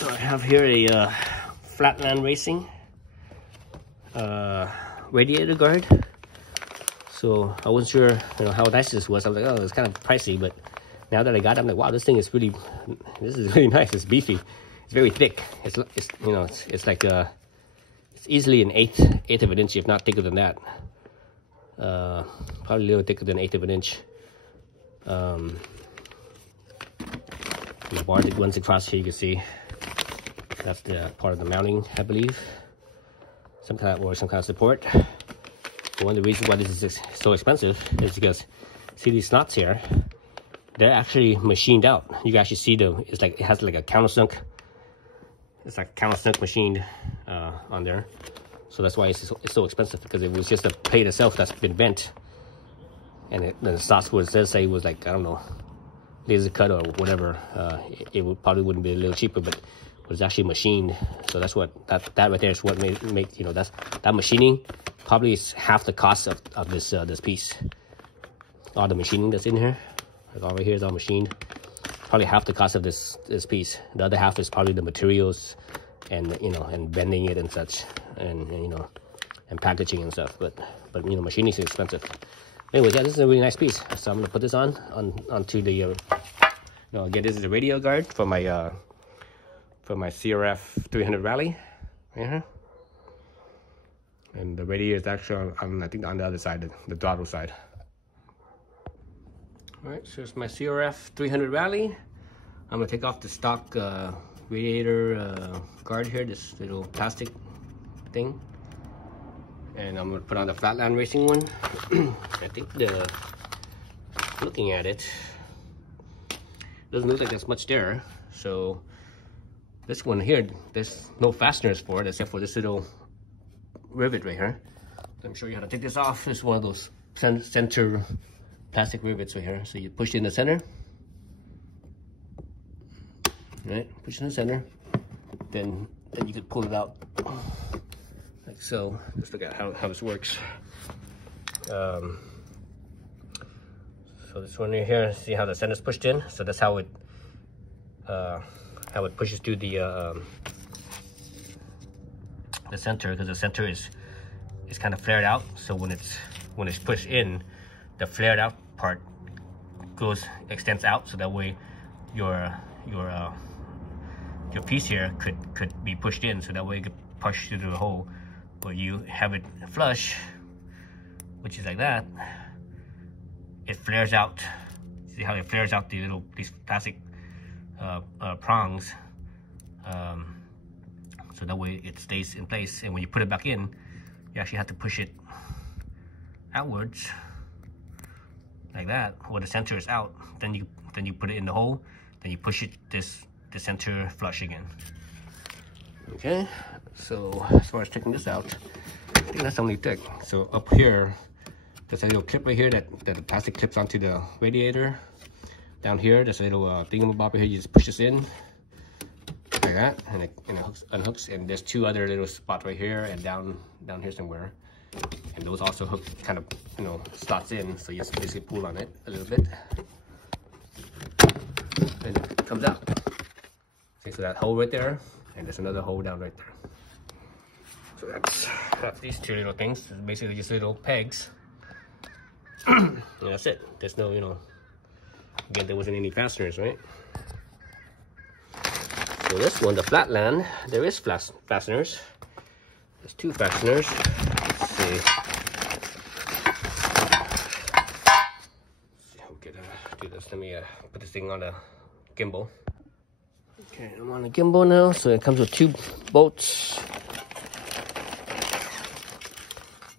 So I have here a Flatland Racing radiator guard. So I wasn't sure, how nice this was. I was like, oh, it's kind of pricey, but now that I got it, I'm like, wow, this thing is really nice. It's beefy. It's very thick. It's like it's easily an eighth of an inch, if not thicker than that. Probably a little thicker than an eighth of an inch. The bar that runs across here, you can see that's the part of the mounting, I believe. Some kind of support. But one of the reasons why this is so expensive is because, see these slots here, they're actually machined out. You can actually see it has like a countersunk. It's like countersunk machined on there. So that's why it's so expensive, because it was just the plate itself that's been bent. And the slots was, let's say, was like, I don't know, laser cut or whatever. It probably wouldn't be a little cheaper, but it was actually machined. So that's what that right there is what make that machining probably is half the cost of this this piece. All the machining that's in here, like over here is all machined. Probably half the cost of this piece. The other half is probably the materials and and bending it and such, and and packaging and stuff. But machining is expensive. Anyways, yeah, this is a really nice piece. So I'm gonna put this onto the again, this is the radio guard for my CRF300Rally right here. And the radio is actually I think on the other side, the throttle side. All right, so it's my CRF300Rally. I'm gonna take off the stock radiator guard here, this little plastic thing, and I'm gonna put on the Flatland Racing one. I think looking at it, doesn't look like there's much there. So this one here, there's no fasteners for it except for this little rivet right here. Let me show you how to take this off. It's one of those center plastic rivets right here. So you push it in the center, right? Push in the center, then you could pull it out like so. Just look at how this works. So this one right here, see how the center is pushed in? So that's how it pushes through the center, because the center is kind of flared out. So when it's pushed in, the flared out part extends out, so that way your piece here could be pushed in, so that way it could push through the hole. But you have it flush, which is like that, it flares out. See how it flares out these plastic prongs, so that way it stays in place. And when you put it back in, you actually have to push it outwards like that, where the center is out. Then you put it in the hole, then you push it the center flush again. Okay, so as far as taking this out, I think that's only thick. So up here, there's a little clip right here that the plastic clips onto the radiator. Down here, there's a little thingamabobber here. You just push this in like that, and it unhooks. And there's two other little spots right here and down here somewhere. And those also hook, kind of slots in. So you just basically pull on it a little bit, and it comes out. See, so that hole right there, and there's another hole down right there. So that's these two little things. It's basically just little pegs. And that's it. There's no, again, there wasn't any fasteners, right? So this one, the Flatland, there is fasteners. There's two fasteners. Let's see. How we could do this. Let me put this thing on a gimbal. Okay, I'm on the gimbal now. So it comes with two bolts.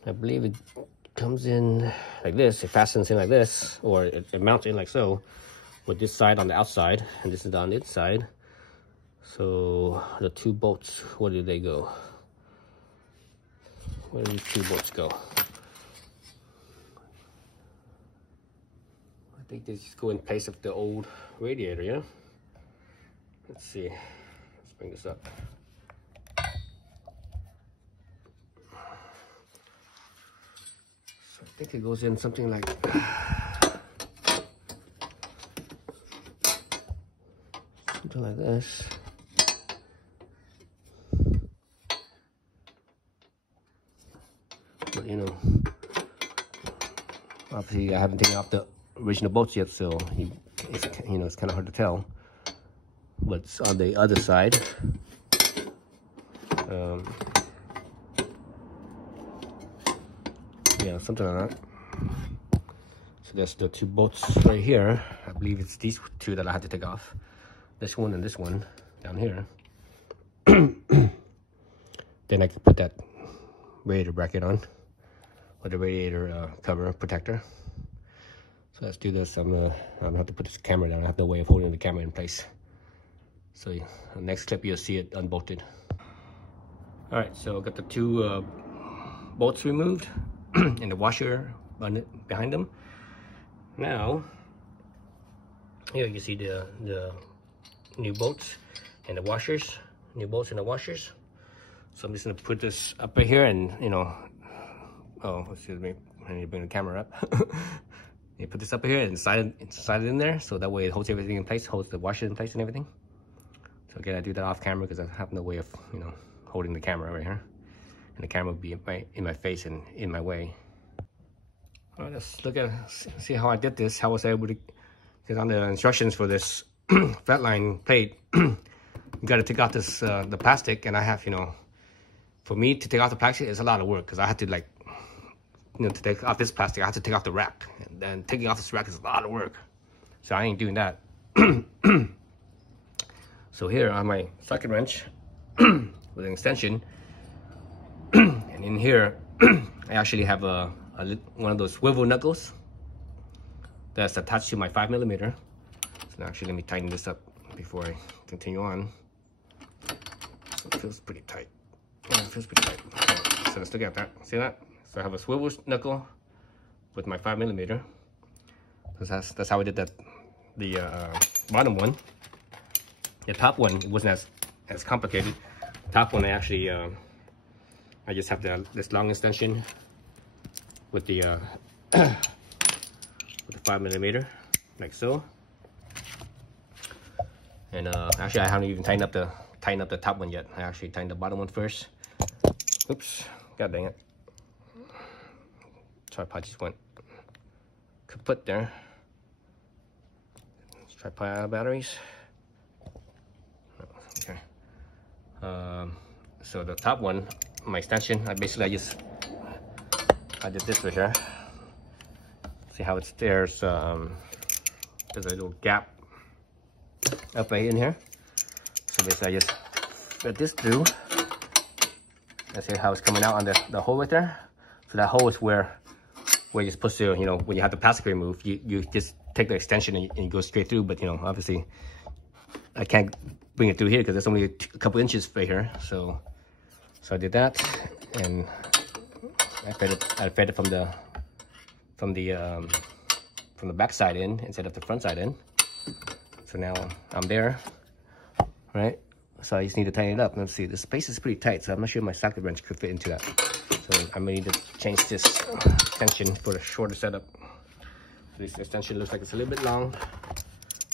I believe it comes in like this. It fastens in like this, or it mounts in like so, with this side on the outside, and this is on the inside. So the two bolts, where do they go? Where do these two bolts go? I think they just go in place of the old radiator, yeah? Let's see. Let's bring this up. So I think it goes in something like this. but you know, obviously I haven't taken off the original bolts yet, so it's, you know, it's kind of hard to tell what's on the other side. Yeah, something like that. So there's the two bolts right here. I believe it's these two that I had to take off. This one and this one down here. Then I can put that radiator bracket on, or the radiator cover protector. So let's do this. I'm gonna have to put this camera down. I have no way of holding the camera in place. So the next clip you'll see it unbolted. All right, so I got the two bolts removed and the washer behind them. Now here you see the new bolts and the washers, new bolts and the washers. So I'm just gonna put this up right here, and you know, oh, excuse me, I need to bring the camera up. You put this up here and slide it in there, so that way it holds everything in place, holds the washer in place and everything. So again, I do that off camera because I have no way of, you know, holding the camera right here, and the camera would be in my face and in my way. All right, let's see how I did this. How was I able to get on the instructions for this flatline plate? You got to take out this the plastic, and I have, you know, for me to take off the plastic, it's a lot of work because I had to, like, you know, to take off this plastic, I have to take off the rack, and then taking off this rack is a lot of work. So I ain't doing that. So here on my socket wrench with an extension, and in here I actually have one of those swivel knuckles that's attached to my 5mm. So actually, let me tighten this up before I continue on. So it feels pretty tight. Yeah, it feels pretty tight. Okay, so let's look at that. See that? So I have a swivel knuckle with my 5mm. That's how I did that. The bottom one. The top one, it wasn't as complicated. The top one, I actually I just have this long extension with the 5mm, like so. And actually, I haven't even tightened up the top one yet. I actually tightened the bottom one first. Oops, god dang it. Tripod just went kaput there. Tripod batteries. Okay. So the top one, my extension, I did this right here. See how it's there's a little gap up right in here. So basically I just thread this through. And see how it's coming out on the hole right there. So that hole is where you're supposed to, you know, when you have the plastic removed, you just take the extension and you go straight through. But you know, obviously I can't bring it through here because there's only a couple inches right here. So I did that, and I fed it from the back side in instead of the front side in. So now I'm there, right? So I just need to tighten it up. Let's see, the space is pretty tight, so I'm not sure my socket wrench could fit into that. So I may need to change this extension for a shorter setup. So this extension looks like it's a little bit long.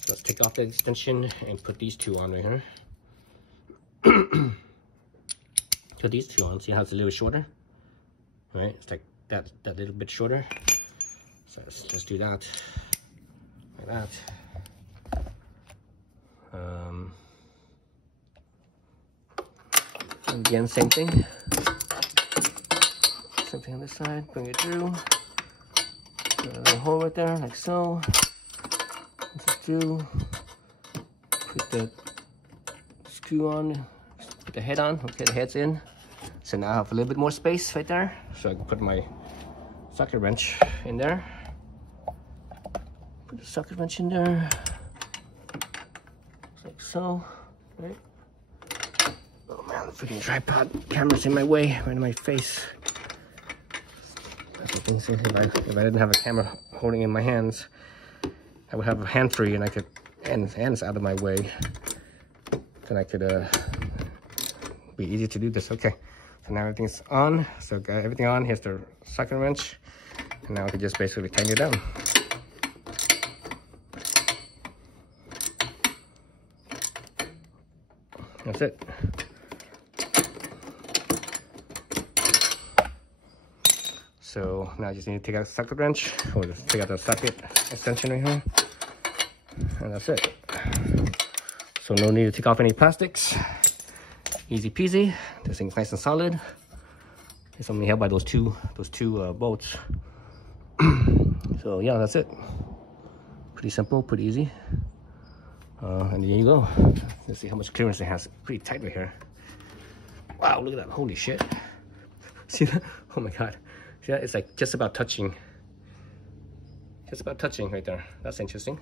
So let's take off the extension and put these two on right here. Put these two on. See how it's a little shorter, right? It's like that little bit shorter. So let's do that like that. Again, same thing. Same thing on this side. Bring it through. Put a little hole right there, like so. Just do. Put the screw on. Put the head on. Okay, the head's in. So now I have a little bit more space right there. So I can put my socket wrench in there. Put the socket wrench in there. Like so. Right. Oh man, the freaking tripod camera's in my way, right in my face. That's the thing. If I didn't have a camera holding in my hands, I would have a hand free, and I could hands out of my way. Then I could be easy to do this. Okay, so now everything's on. So got everything on. Here's the socket wrench, and now I can just basically tighten it down. That's it. So now I just need to take out the socket wrench, or just take out the socket extension right here, and that's it. So no need to take off any plastics. Easy peasy. This thing's nice and solid. It's only held by those two bolts. So yeah, that's it. Pretty simple, pretty easy. And there you go. Let's see how much clearance it has. Pretty tight right here. Wow, look at that. Holy shit. See that? Oh my god. See that? It's like just about touching. Just about touching right there. That's interesting.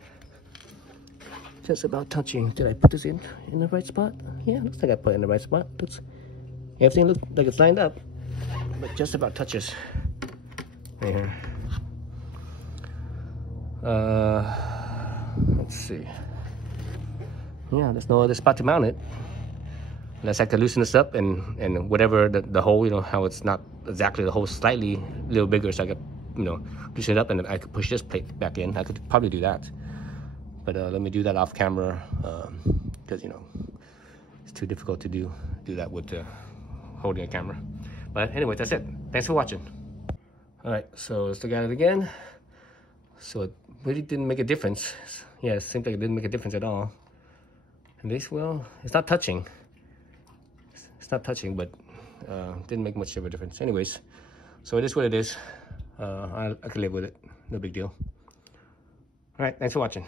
Just about touching. Did I put this in the right spot? Yeah, looks like I put it in the right spot. Everything looks like it's lined up, but just about touches right here. Let's see. Yeah, there's no other spot to mount it. Unless I could loosen this up and whatever the hole, you know, how it's not exactly the hole, slightly a little bigger, so I could, you know, loosen it up and I could push this plate back in. I could probably do that. But let me do that off camera, because, you know, it's too difficult to do that with holding a camera. But anyway, that's it. Thanks for watching. All right, so let's look at it again. So it really didn't make a difference. Yeah, it seems like it didn't make a difference at all. And this, well, it's not touching. It's not touching, but didn't make much of a difference. Anyways, so it is what it is. I can live with it. No big deal. All right, thanks for watching.